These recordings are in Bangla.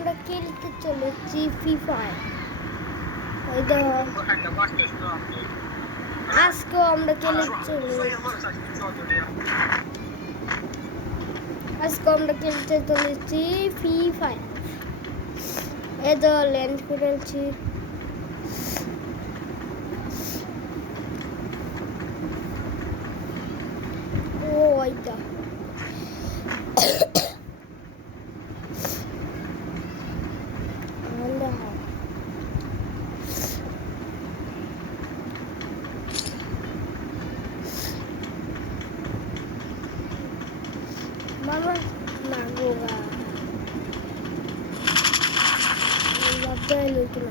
আমরা খেলতে চলেছি ফ্রি ফায়ার। ওই দেখো আজকেও আমরা খেলতে চলেছি ফ্রি ফায়ার। এই তো ল্যান্ড করেছি। ও ওইটা Mama nagoga. Labda lucu.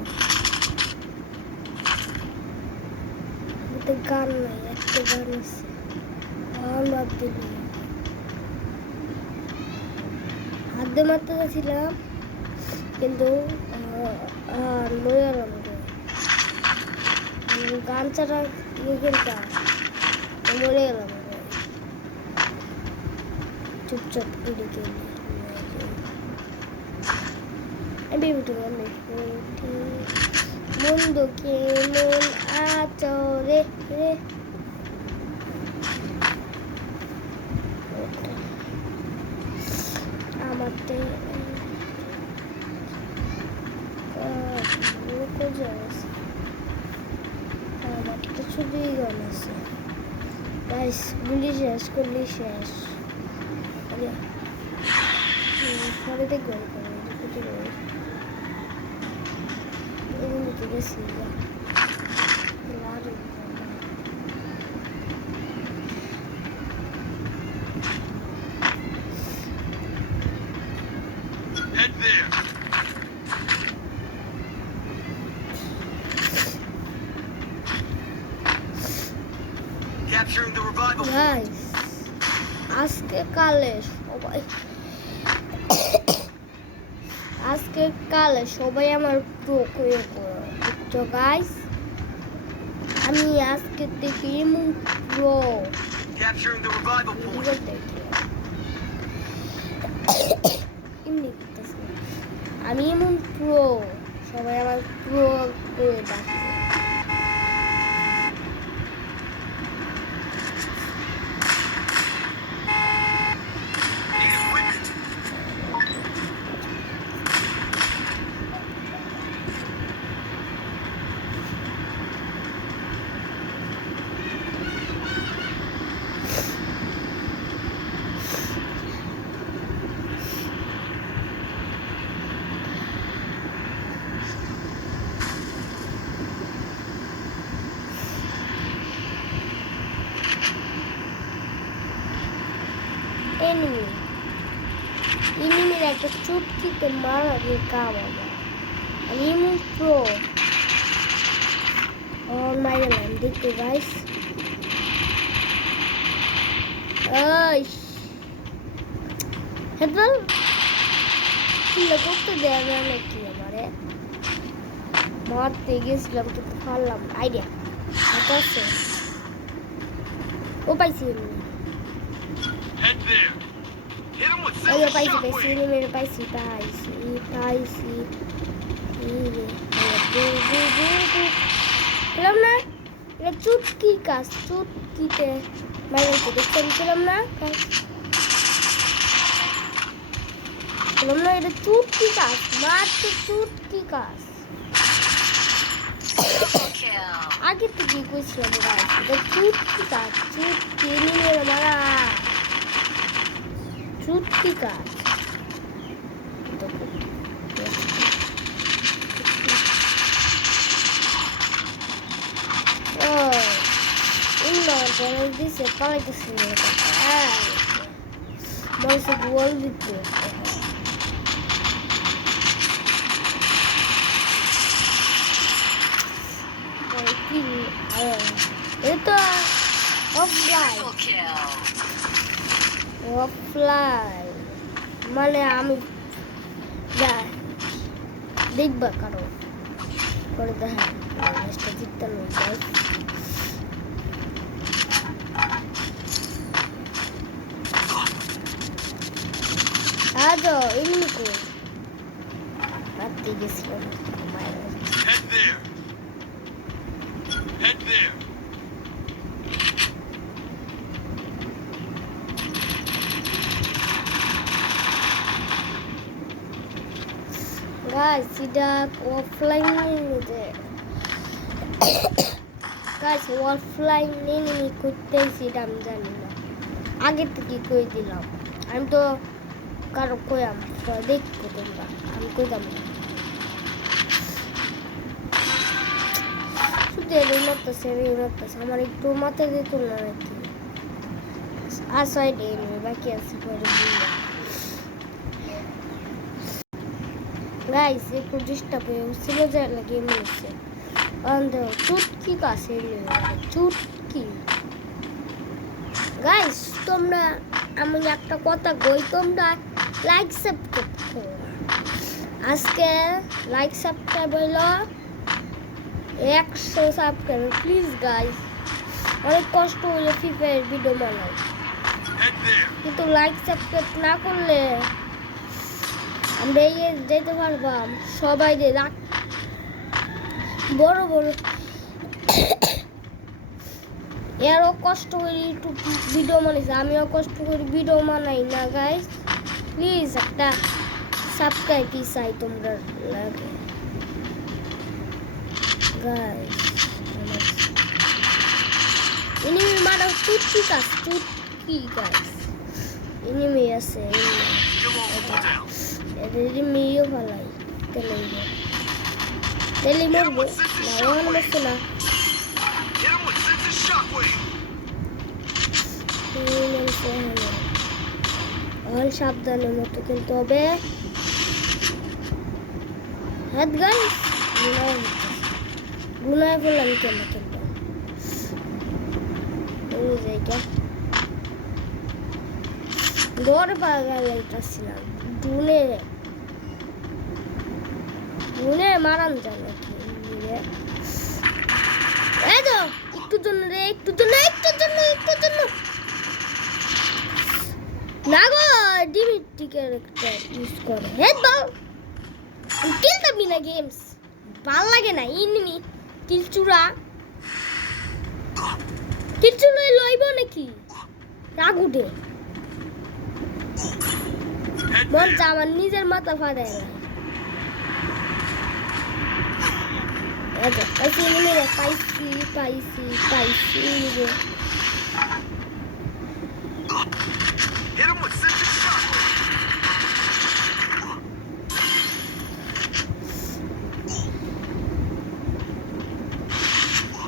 Tegan lah ya, tegan sih. Labda lucu. Ada mata silam, কিন্তু লয়ালাম গান ছাড়া খেলতা মরে গেলাম চুপচাপ করে খেলি আমি মুন্ডু কেমন আছো রে রে আমাতে আমারটা শুধুই গান আছে গাইস গুলি শেষ করলে শেষ পরে দেখবো গেছি Head there. Capturing the revival. Guys, আজকে কালে সবাই আমার প্রো করে পড়ো বুঝছো গাইস আমি আজকে থেকে এমন pro Capturing the revival point. আমি এমন প্রো সবাই আমার প্রো করে ডাকে এনিমির একটা চুটকিতে মারা দিয়ে কাম আমার আমি এমন প্রো মাই গেলাম দেখতে গাইস হেদল কিলো করতে দেয় না নাকি আমারে মারতে গেছিলাম কিন্তু পারলাম আইডিয়া হাতে আছে ও পাইছি Head there. Hit him with Ayo silver paisi shockwave. ini mere paisi ini pelam na এটা চুটকি কাজ চুটকিতে বাইরে দেখতে পেলাম না পেলাম না এটা চুটকি কাজ মাত্র চুটকি কাজ আগে থেকে কইছিলাম গাইস এটা চুটকি কাজ চুটকি নিয়ে মারা চুটকি কাজ dice para que se me vamos a jugar de esto offline মানে আমি যাই দেখবা কারো করে দেখা ম্যাচটা জিততে নয় Aduh, ini kok. মারতে গেছিলাম মায়ের Head there. Head there. Guys এটা অফলাইন নিতে গাইস অফলাইন নিয়ে করতেছি এটা আমি জানি না আগে থেকে কই দিলাম আমি তো কারো কইলাম দেখবো তোমরা আমি কইলাম না শুধু এই মারতেছে আমার একটু মাথায় দিত না নাকি আর সাইডে বাকি আছে পরে গাইস একটু ডিস্টার্ব হয়েছিল যে গেম হচ্ছে চুটকি কাছে চুটকি গাইস তোমরা আমি একটা কথা কই তোমরা লাইক সাবস্ক্রাইব করো আজকে লাইক সাবস্ক্রাইব হইলো 100 সাবস্ক্রাইব প্লিজ গাইস অনেক কষ্ট হলো ফ্রি ফায়ার ভিডিও বানাই Head there. কিন্তু লাইক সাবস্ক্রাইব না করলে আমরা এগিয়ে যেতে পারবাম সবাই রাখ বড় বড় এরও কষ্ট করে একটু ভিডিও বানাইছে আমিও কষ্ট করে ভিডিও বানাই না গাইস প্লিজ একটা সাবস্ক্রাইব চাই তোমরা লাগে গাইস এনিমি মারা চুটকি গাইস এনিমি আছে You won't fall down. এদের মেয়েও ভালাই তেলে মরবো না বসছে না Hit him with sense of shockwave. সাবধানের মতো কিন্তু হবে হাত গাইস গুনায় বললাম কেন কিন্তু ওই জায়গা দৌড় পাগল লাগতেছিলাম ডুনে মারান যায় নাকি এই তো একটুর জন্য না গো ডিমিট্রি ক্যারেক্টার ইউজ করে হেড দাও খেলতাম না গেমস ভাল লাগে না ইনিমি কিলচুরা লইব নাকি রাগুটে Head মন there. চা আমার নিজের মাথা ফাটায় না পাইছি এনিমি রে পাইছি রে Hit him with sense of shockwave.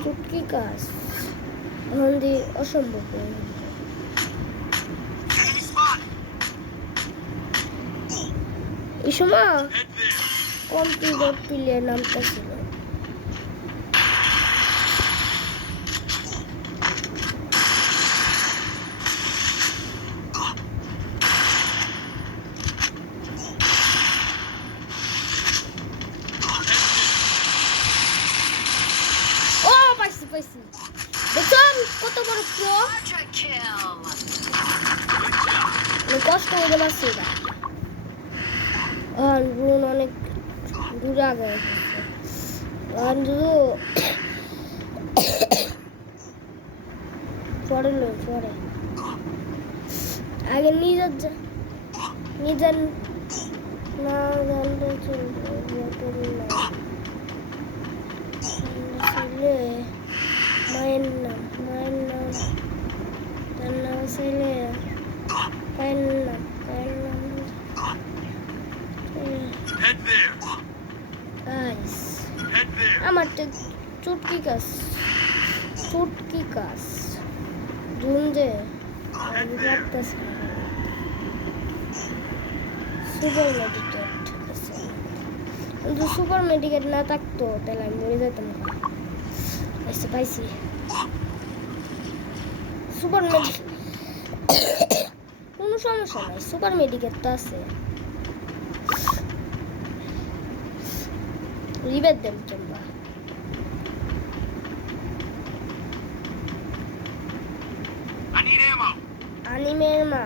চুটকি কাজ এখন দিয়ে অসম্ভব হয়ে গেল। Enemy spot. এই সময় Head there. কম্পিউটার প্লেয়ার নামটা ছিল ও পাইছি দেখছো আমি কত বড় pro Quadra kill. Good job. কষ্ট হয়ে মারছি এটা আর রুন অনেক দূরে আগে আর পরে আগে নিজের না জানলে চলবে মায়ের নাম তার নাম ছেলে পায়ের নাম Head there. Guys Head there. আমার তো চুটকি কাজ জুনজে লাগতেছে সুপার মেডিকেট আছে কিন্তু সুপার মেডিকেট না থাকতো তাহলে আমি মরে যেতাম না পাইছি সুপার মেডিকেট কোনো সমস্যা নাই সুপার মেডিকেট তো আছে রিবেট দেম কিংবা I need ammo. অ্যানিমের মা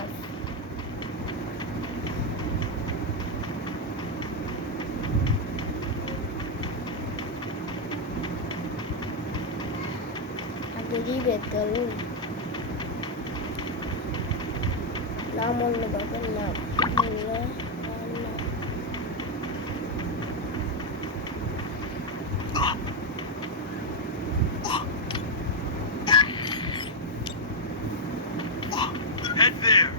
রিবে তরুণ নাম অন্য বাবার নাম Head there.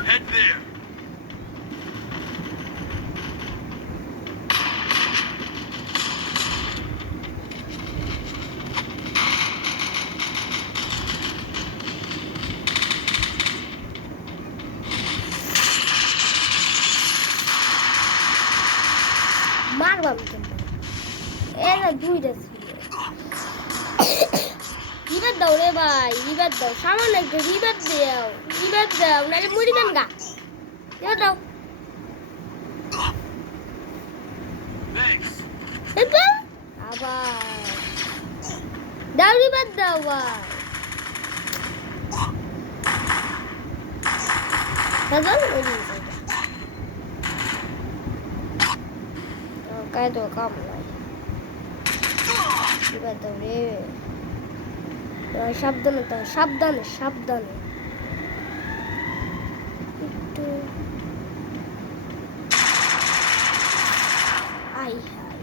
Head there. মারবাম কিন্তু এরা দুইটা ছিল রিবার দাও রে ভাই রিবার দাও সামান্য একটা রিবার দাও নাহলে মুড়ি দেন গা রিবার দাও Thanks. এটা আবার দাও রিবার দাও ভাই দাদা ওই cái đồ không lại রিবার দাও রে সাবধানে তো সাবধানে সাবধানে একটু আই হাই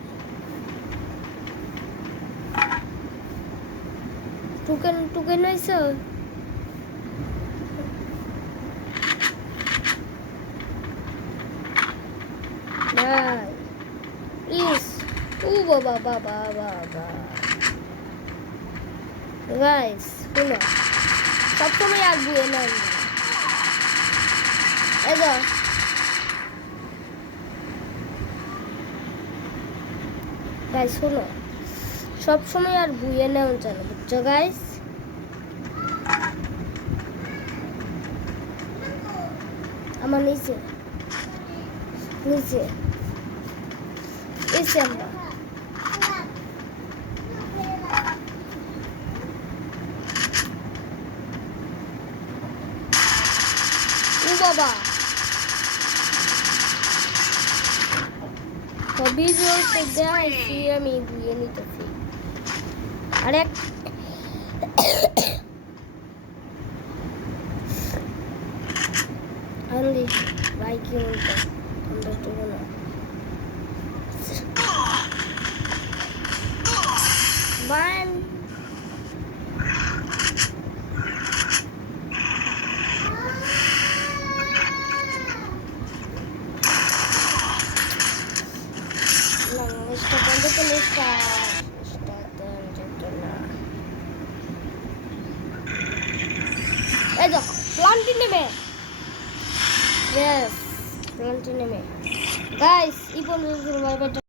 টুকেন টুকেন হয়েছে ভাই প্লিজ ও বাবা বাবা বাবা গাইস শুনো সবসময় আর বুয়ে নেন এগো গাইস শুনো সবসময় আর বুয়ে নেওয়া যায় না বুঝছো গাইস আমার নিচে নিচে এসে আমরা ও বাবা হবি জোরতে যাইছি আমি বুয়ে নিতেছি আরেক আন্দি ভাই কি বলতো আমরা তো না One. No, está dando con esta. Está dando Eso, plantineme. Yes, plantineme. Guys, y por